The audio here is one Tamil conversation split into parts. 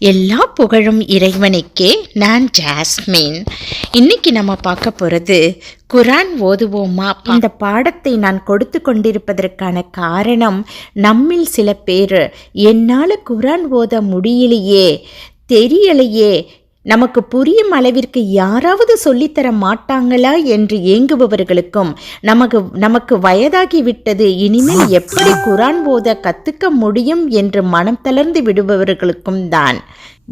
எல்லா புகழும் இறைவனுக்கே. நான் ஜாஸ்மின். இன்னைக்கு நம்ம பார்க்க போகிறது குரான் ஓதுவோமா. இந்த பாடத்தை நான் கொடுத்து கொண்டிருப்பதற்கான காரணம், நம்மில் சில பேர் என்னால் குரான் ஓத முடியலையே, தெரியலையே, நமக்கு புரியும் அளவிற்கு யாராவது சொல்லித்தர மாட்டாங்களா என்று ஏங்குபவர்களுக்கும், நமக்கு வயதாகிவிட்டது, இனிமேல் எப்படி குரான் ஓத கற்றுக்க முடியும் என்று மனம் தளர்ந்து விடுபவர்களுக்கும் தான்.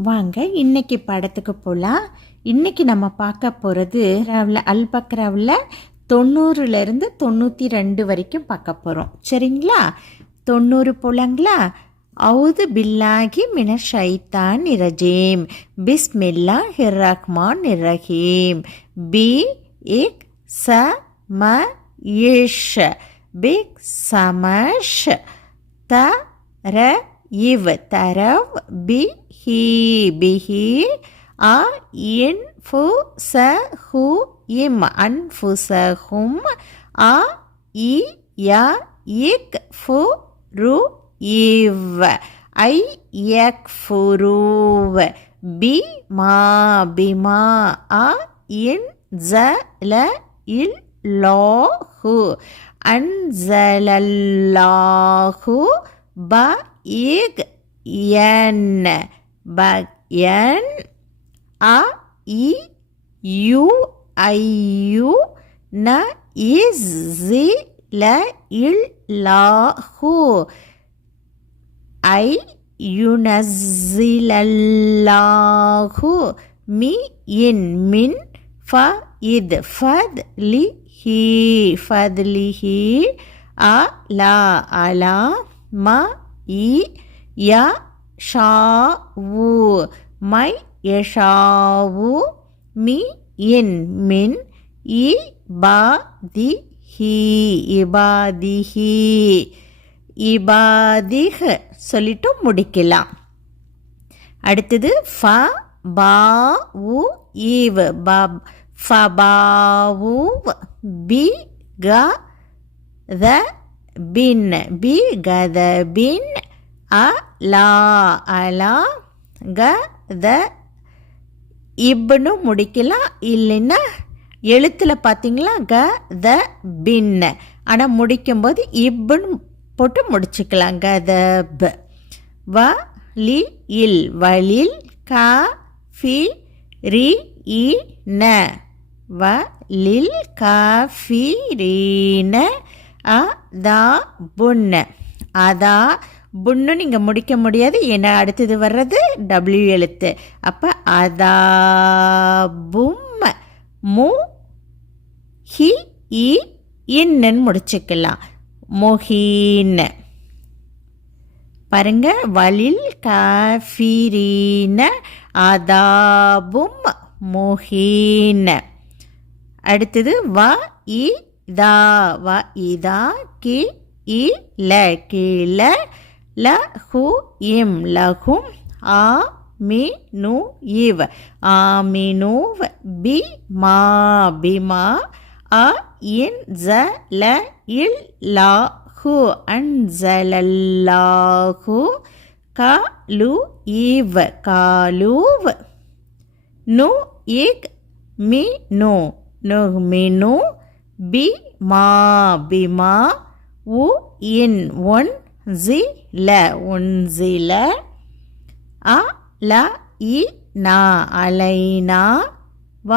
வாங்க இன்னைக்கு படத்துக்கு போகலாம். இன்னைக்கு நம்ம பார்க்க போகிறது அல் பக்ராவில் 90லேருந்து 92 வரைக்கும் பார்க்க போகிறோம். சரிங்களா? 90 போலாங்களா? அவுது பில்லாஹி மின ஷைத்தானி ரஜீம், பிஸ்மில்லாஹிர் ரஹ்மானிர் ரஹீம். பி இக் ச ம இஷ், பிக் சமஷ். த ர இவ் தரவ், பி ஹி பிஹி. அ இன் ஃபு ச ஹு இம் அன்ஃபுசஹும். அ இ ய இக் ஃபு ரு இவ் ஐ யக்ஃபுரூவ். பி மா பிமா. அ இன் ஜ ல இல் லாஹு அன்ஸலல்லாஹு. ப இக் யன் பயன். அ இ யு ஐயு ந இஸ்ஸி ல இல் லாஹு ஐ யுனஸ்ஸிலல்லாஹு மி இன் மின் ஃப இத் ஃபத்லிஹி. அ லா அலா. ம இ ய ஷாவு மை யஷாவு. மி இன் மின் இபாதிஹ் சொல்லிட்டு முடிக்கலாம். அடுத்தது ஃப பா உ ஈவ் ஃபபாவு. பி க த பின் பி கத பின். அ லா அலா. க த இப்னு முடிக்கலாம். இல்லைன்னா எழுத்தில் பார்த்தீங்களா க த பின், ஆனால் முடிக்கும்போது இப்னு போட்டு முடிச்சுக்கலாம். கதப். வ லி இல் வலில். க ஃபி ரி இ ந வ லில் கஃபிரீன. அ தா புன். அதா புன்னு நீங்கள் முடிக்க முடியாது, ஏன்னா அடுத்தது வர்றது டபிள்யூ எழுத்து. அப்போ அதாபும். மு ஹி இ இன்னு முடிச்சுக்கலாம். மொஹீன். பாருங்க, வலில் காஃபிரீன அதாபும் மொஹீன். அடுத்தது வ இ தா. வ இதா. கி இ ல கீழ. ல ஹு இம் லஹும். ஆ மி நு இவ் ஆமினுவ். பி மா பிமா. அ இன் ஜ ல இல் லாஹு அன்ஸலல்லாஹு. க லு இவ் காலூவ். நு இக் மி நு நுஹ்மினு. பி மா பிமா. உ இன் ஒன் ஜி ல உன்சில. அ ல இ நா அலைனா. வ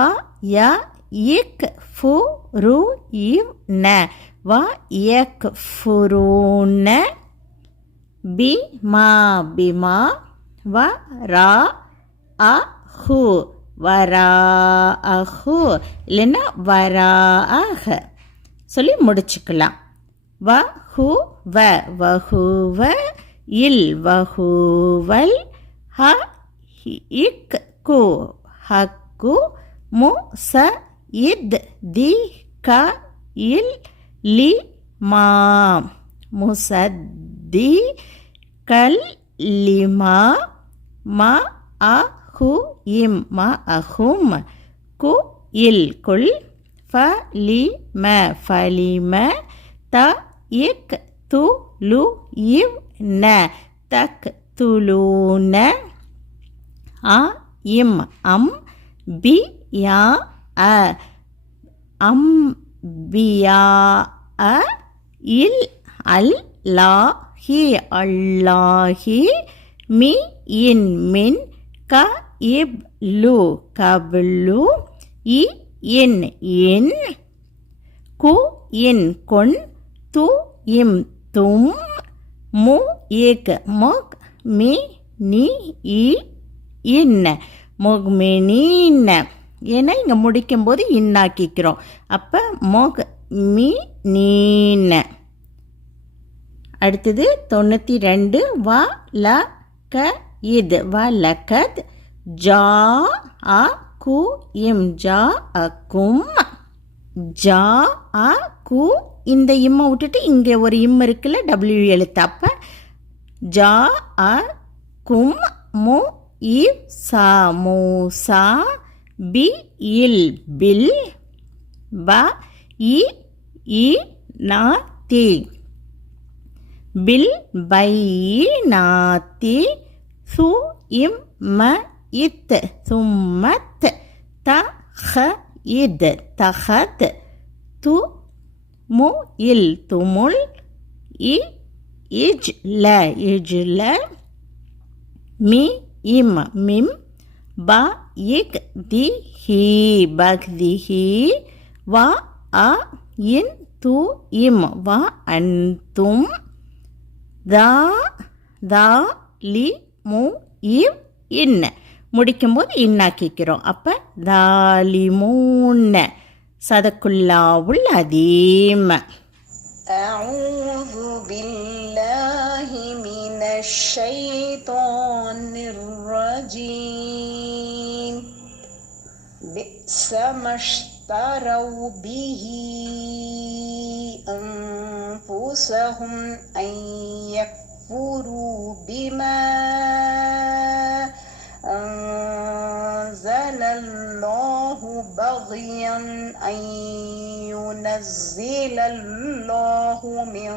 ய இக் ஃபு ரு இவ் ந வ யக் ஃபுரூன. பி மா பிமா. வ ரா அ ஹு வரா அஹு, இல்லைன்னா வரா அஹ் சொல்லி முடிச்சுக்கலாம். வ ஹு வ வஹுவ. இல் வஹுவல். ஹ இக் கு ஹக்கு. மு ச இத் தி க இல் லி மா முசத்தி கல் லிமா. ம அ ஹு இம் ம அஹும். கு இல் குல். ஃப லி ம ஃபலிம. த இக் துலு இவ் ந தக் துலூன. அ இம் அம் B yeah a am Pia a will Al law he அல்லாஹி மி இன் மின் க இப் லு கப்லு இ இன் இன் கு இன் கொன் து இம் தும் மு ஏக் மொக் மி நி இ இன் முக்மினீன் ஏன்னா இங்கே முடிக்கும்போது இன்னாக்கிக்கிறோம். அப்போ மொக் மி நீன். அடுத்தது 92 வ ல க இத் வ லகத் ஜா அ கு இம் ஜா அக்கும் ஜா அ கு இந்த இம்மை விட்டுட்டு இங்கே ஒரு இம் இருக்குல்ல டபிள்யூ எழுத்து. அப்போ ஜா அ கும் மு இவ் சா மூசா பி இல் பில் ப இ நா தி பில் பை நாத்தி சு இம் ம இத் சும்மத் த ஹ இத் தஹத் து மு இல் துமுல் இ இஜ்ல இஜ்ல மி இம் மிம் ப இக் தி ஹி பக்திஹி வ அ இன் து இம் வ அன்தும் தா தா லி மு இவ் இன் முடிக்கும்போது இன்னாக்கிக்கிறோம். அப்போ தாலிமூன். சதக்குல்லாவுல் அதீம். أعوذ بالله من الشيطان الرجيم بئس ما اشتروا به أنفسهم أن يكفروا بما أنزل الله بغيا أن ينزل الله من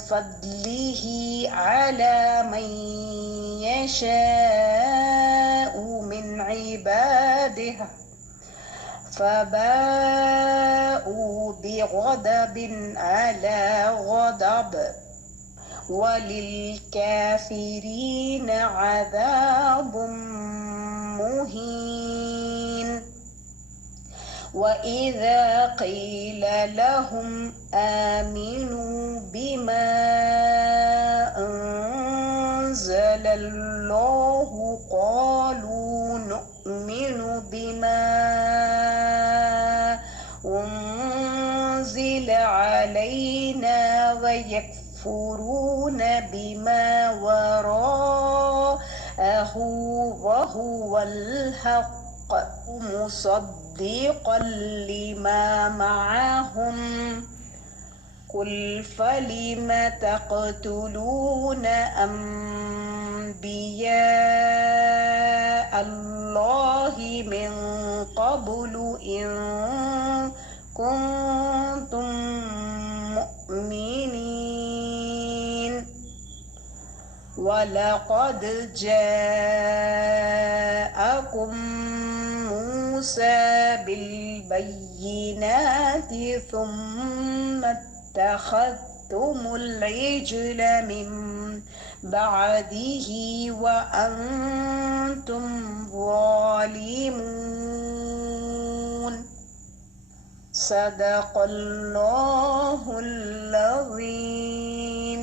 فضله على من يشاء من عباده فباءوا بغضب على غضب وللكافرين عذاب مهين. وإذا قيل لهم آمنوا بما أنزل الله قالوا نؤمن بما أنزل علينا ويكفرون بما وراءه وهو الحق مصدقا لما معهم قل فلم تقتلون أنبياء الله من قبل إن كنتم مؤمنين ولقد جاءكم موسى بالبينات ثم اتخذتم العجل من بعده وأنتم ظالمون. صدق الله العظيم.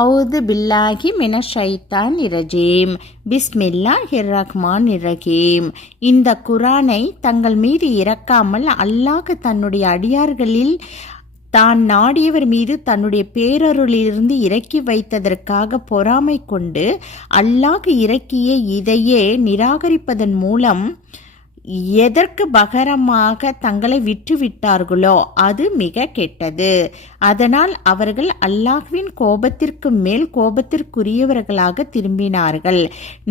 அவுது பில்லாஹி மினஷ் ஷைத்தானிர் ரஜீம். பிஸ்மில்லாஹிர் ரஹ்மானிர் ரஹீம். இந்த குரானை தங்கள் மீது இறக்காமல் அல்லாஹ் தன்னுடைய அடியார்களில் தான் நாடியவர் மீது தன்னுடைய பேரருளிலிருந்து இறக்கி வைத்ததற்காக பொறாமை கொண்டு அல்லாஹ் இறக்கிய இதையே நிராகரிப்பதன் மூலம் எதற்கு பகரமாக தங்களை விட்டுவிட்டார்களோ அது மிக கெட்டது. அதனால் அவர்கள் அல்லாஹ்வின் கோபத்திற்கு மேல் கோபத்திற்குரியவர்களாக திரும்பினார்கள்.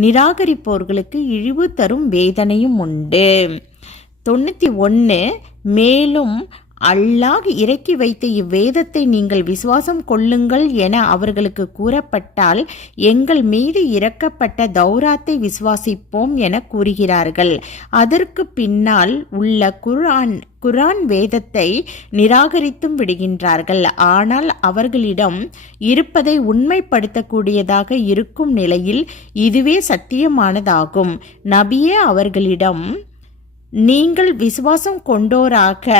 நிராகரிப்போர்களுக்கு இழிவு தரும் வேதனையும் உண்டு. 91 மேலும் அல்லாஹ் இறக்கி வைத்த இவ்வேதத்தை நீங்கள் விசுவாசம் கொள்ளுங்கள் என அவர்களுக்கு கூறப்பட்டால் எங்கள் மீது இறக்கப்பட்ட தௌராத்தை விசுவாசிப்போம் என கூறுகிறார்கள். அதற்கு பின்னால் உள்ள குர்ஆன் வேதத்தை நிராகரித்தும் விடுகின்றார்கள். ஆனால் அவர்களிடம் இருப்பதை உண்மைப்படுத்தக்கூடியதாக இருக்கும் நிலையில் இதுவே சத்தியமானதாகும். நபியே அவர்களிடம், நீங்கள் விசுவாசம் கொண்டோராக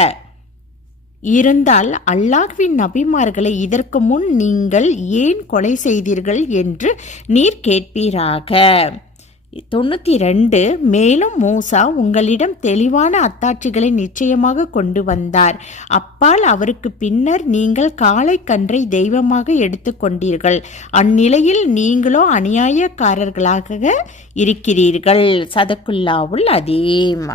இருந்தால் அல்லாஹ்வின் நபிமார்களை இதற்கு முன் நீங்கள் ஏன் கொலை செய்தீர்கள் என்று நீர் கேட்பீராக. 92. மேலும் மூசா உங்களிடம் தெளிவான அத்தாட்சிகளை நிச்சயமாக கொண்டு வந்தார். அப்பால் அவருக்கு பின்னர் நீங்கள் காளை கன்றை தெய்வமாக எடுத்துக்கொண்டீர்கள். அந்நிலையில் நீங்களோ அநியாயக்காரர்களாக இருக்கிறீர்கள். சதகுல்லாவுல் அதீம்.